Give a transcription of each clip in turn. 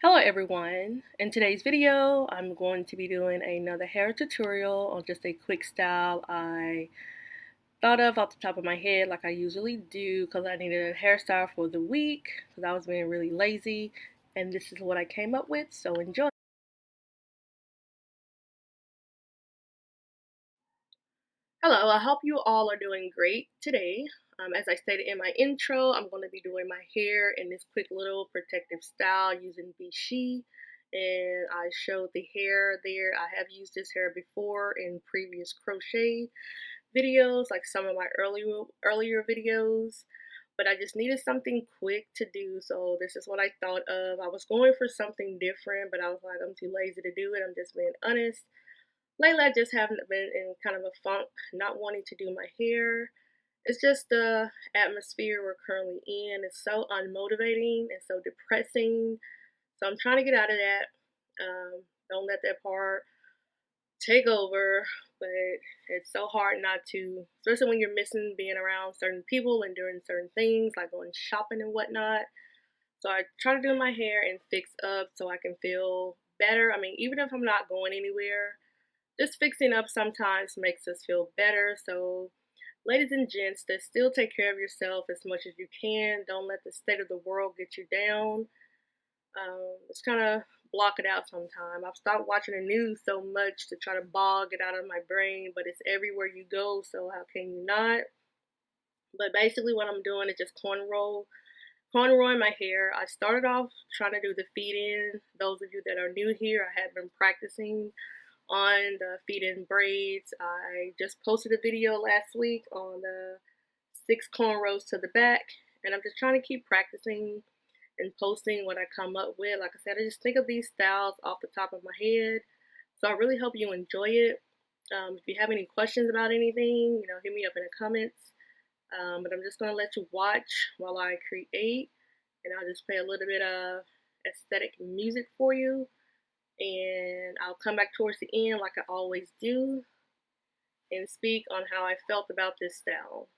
Hello everyone. In today's video, I'm going to be doing another hair tutorial on just a quick style I thought of off the top of my head like I usually do because I needed a hairstyle for the week because I was being really lazy, and this is what I came up with, so enjoy. Hello, I hope you all are doing great today. As I stated in my intro, I'm going to be doing my hair in this quick little protective style using Beshe, and I showed the hair there. I have used this hair before in previous crochet videos, like some of my earlier videos, but I just needed something quick to do, so this is what I thought of. I was going for something different, but I was like, I'm too lazy to do it. I'm just being honest. Lately, I just haven't been in kind of a funk, not wanting to do my hair. It's just the atmosphere we're currently in. It's so unmotivating and so depressing. So I'm trying to get out of that. Don't let that part take over. But it's so hard not to, especially when you're missing being around certain people and doing certain things like going shopping and whatnot. So I try to do my hair and fix up so I can feel better. I mean, even if I'm not going anywhere, just fixing up sometimes makes us feel better. So, ladies and gents, that still take care of yourself as much as you can. Don't let the state of the world get you down. Just kind of block it out sometime. I've stopped watching the news so much to try to bog it out of my brain, but it's everywhere you go, so how can you not? But basically, what I'm doing is just cornrowing my hair. I started off trying to do the feed in. Those of you that are new here, I have been practicing on the feed in braids. I just posted a video last week on the 6 cornrows to the back, and I'm just trying to keep practicing and posting what I come up with. Like I said, I just think of these styles off the top of my head, so I really hope you enjoy it. If you have any questions about anything, hit me up in the comments. But I'm just going to let you watch while I create, and I'll just play a little bit of aesthetic music for you, and I'll come back towards the end like I always do and speak on how I felt about this style.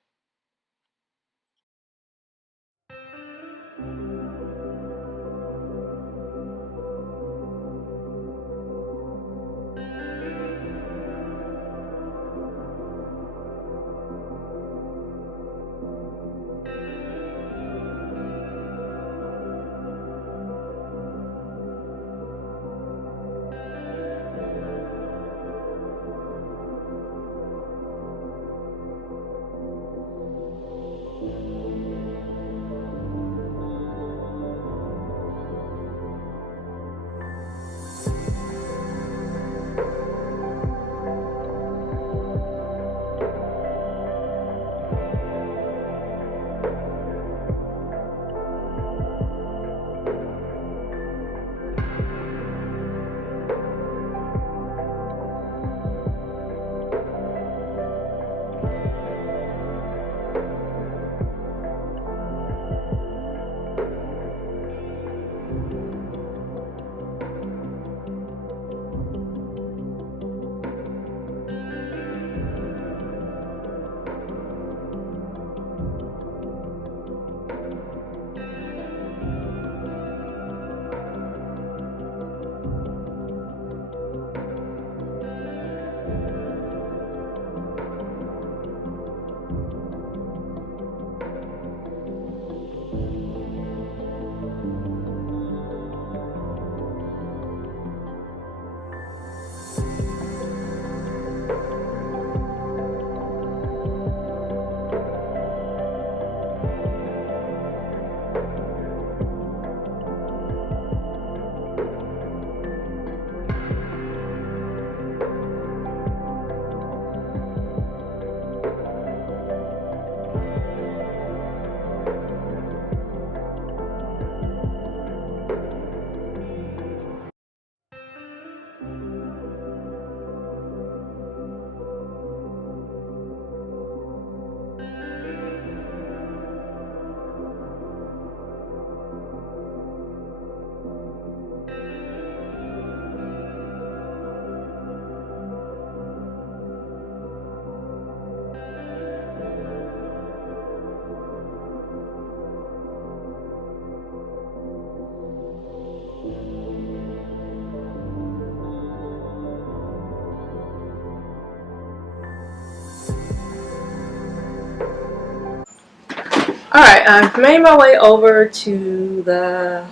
Alright, I've made my way over to the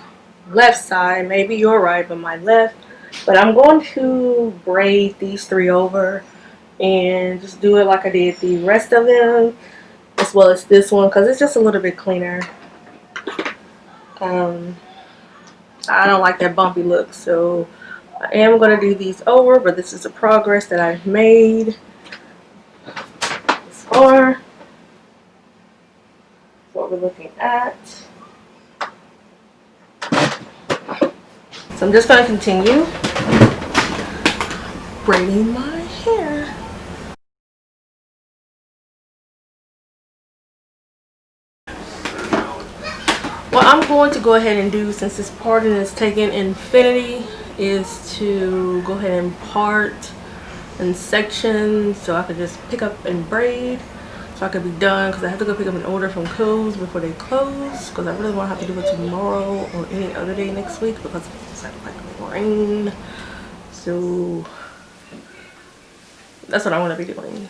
left side. Maybe you're right, but my left. But I'm going to braid these three over and just do it like I did the rest of them, as well as this one, because it's just a little bit cleaner. Um, I don't like that bumpy look, so I am going to do these over, but this is the progress that I've made this far. What we're looking at. So I'm just going to continue braiding my hair. What I'm going to go ahead and do, since this parting is taking infinity, is to go ahead and part in sections so I could just pick up and braid so I could be done, because I have to go pick up an order from Kohl's before they close, because I really want to have to do it tomorrow or any other day next week because it's like rain. So that's what I want to be doing.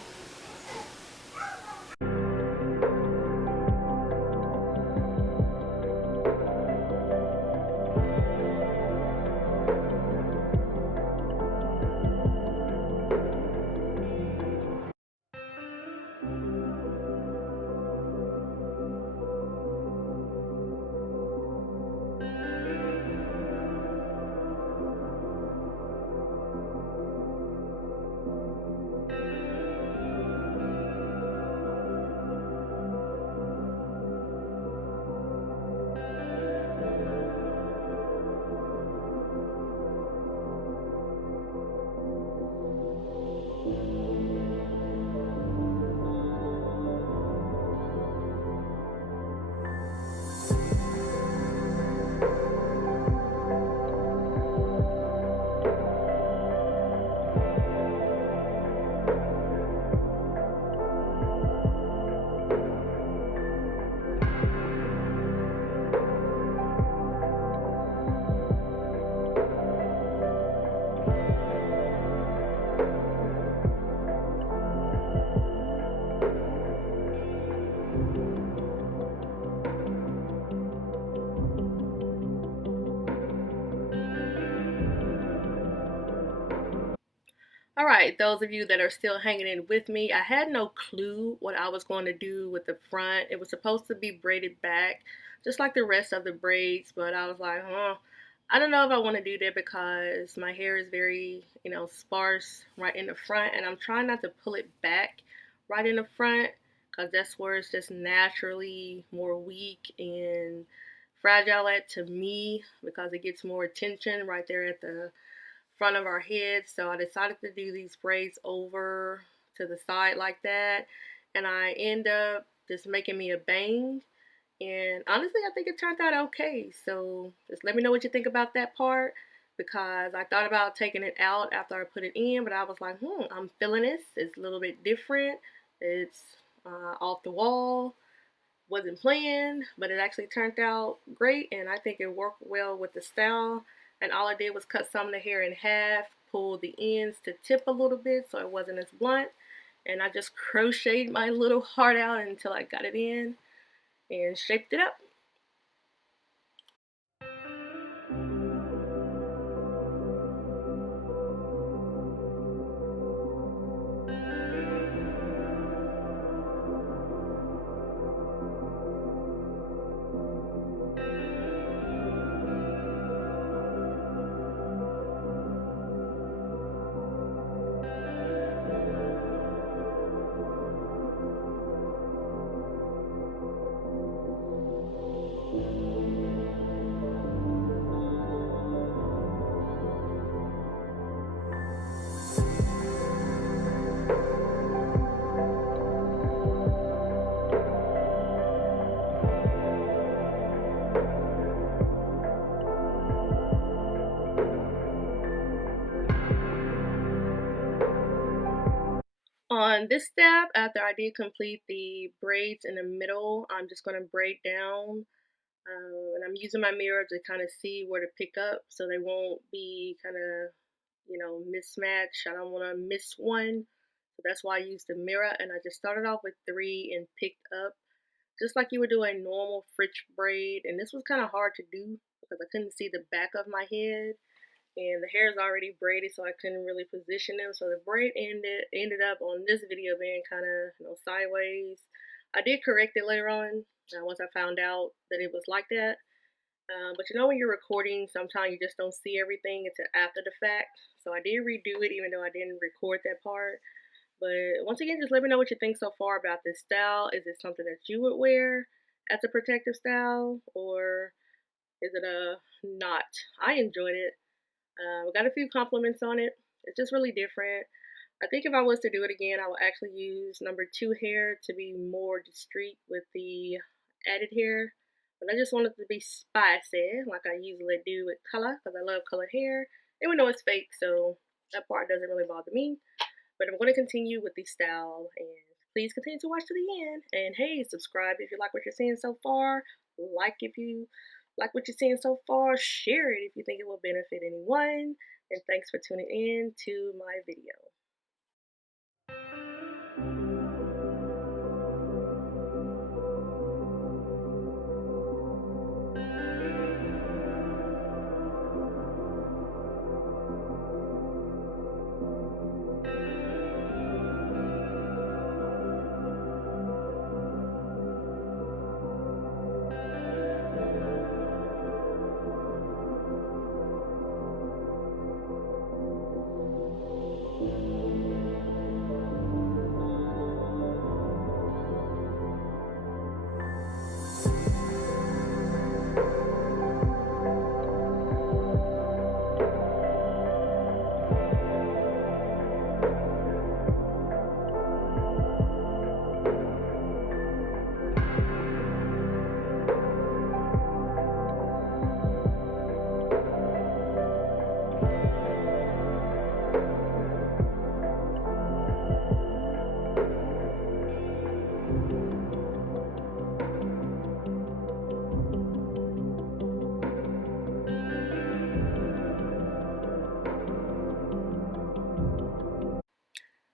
Alright, those of you that are still hanging in with me, I had no clue what I was going to do with the front. It was supposed to be braided back, just like the rest of the braids, but I was like, I don't know if I want to do that because my hair is very, sparse right in the front, and I'm trying not to pull it back right in the front because that's where it's just naturally more weak and fragile at to me, because it gets more attention right there at the front of our head. So I decided to do these braids over to the side like that, and I end up just making me a bang. And honestly, I think it turned out okay. So just let me know what you think about that part, because I thought about taking it out after I put it in, but I was like, I'm feeling this. It's a little bit different. It's off the wall. Wasn't planned, but it actually turned out great, and I think it worked well with the style. And all I did was cut some of the hair in half, pull the ends to tip a little bit so it wasn't as blunt, and I just crocheted my little heart out until I got it in and shaped it up. On this step, after I did complete the braids in the middle, I'm just going to braid down, and I'm using my mirror to kind of see where to pick up so they won't be kind of, mismatched. I don't want to miss one. So that's why I used the mirror, and I just started off with three and picked up just like you would do a normal French braid. And this was kind of hard to do because I couldn't see the back of my head, and the hair is already braided, so I couldn't really position them. So the braid ended up on this video being kind of, sideways. I did correct it later on once I found out that it was like that. But when you're recording, sometimes you just don't see everything until after the fact. So I did redo it even though I didn't record that part. But once again, just let me know what you think so far about this style. Is it something that you would wear as a protective style, or is it a not? I enjoyed it. We got a few compliments on it. It's just really different. I think if I was to do it again, I would actually use number 2 hair to be more discreet with the added hair. But I just wanted to be spicy, like I usually do with color, because I love colored hair, even though it's fake, so that part doesn't really bother me. But I'm going to continue with the style, and please continue to watch to the end. And hey, subscribe if you like what you're seeing so far. Like if you like what you're seeing so far. Share it if you think it will benefit anyone. And thanks for tuning in to my video.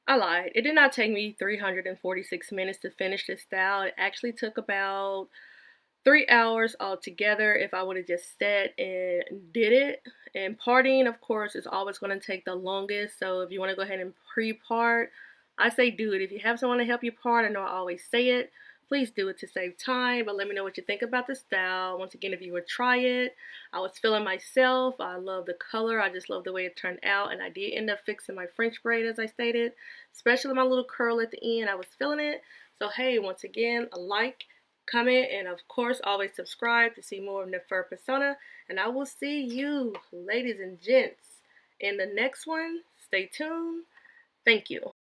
I lied. It did not take me 346 minutes to finish this style. It actually took about 3 hours altogether if I would have just sat and did it. And parting, of course, is always going to take the longest. So if you want to go ahead and pre-part, I say do it. If you have someone to help you part, I know I always say it, please do it to save time. But let me know what you think about the style. Once again, if you would try it, I was feeling myself. I love the color. I just love the way it turned out. And I did end up fixing my French braid, as I stated, especially my little curl at the end. I was feeling it. So hey, once again, a like, comment, and of course always subscribe to see more of Nefer Persona. And I will see you, ladies and gents, in the next one. Stay tuned. Thank you.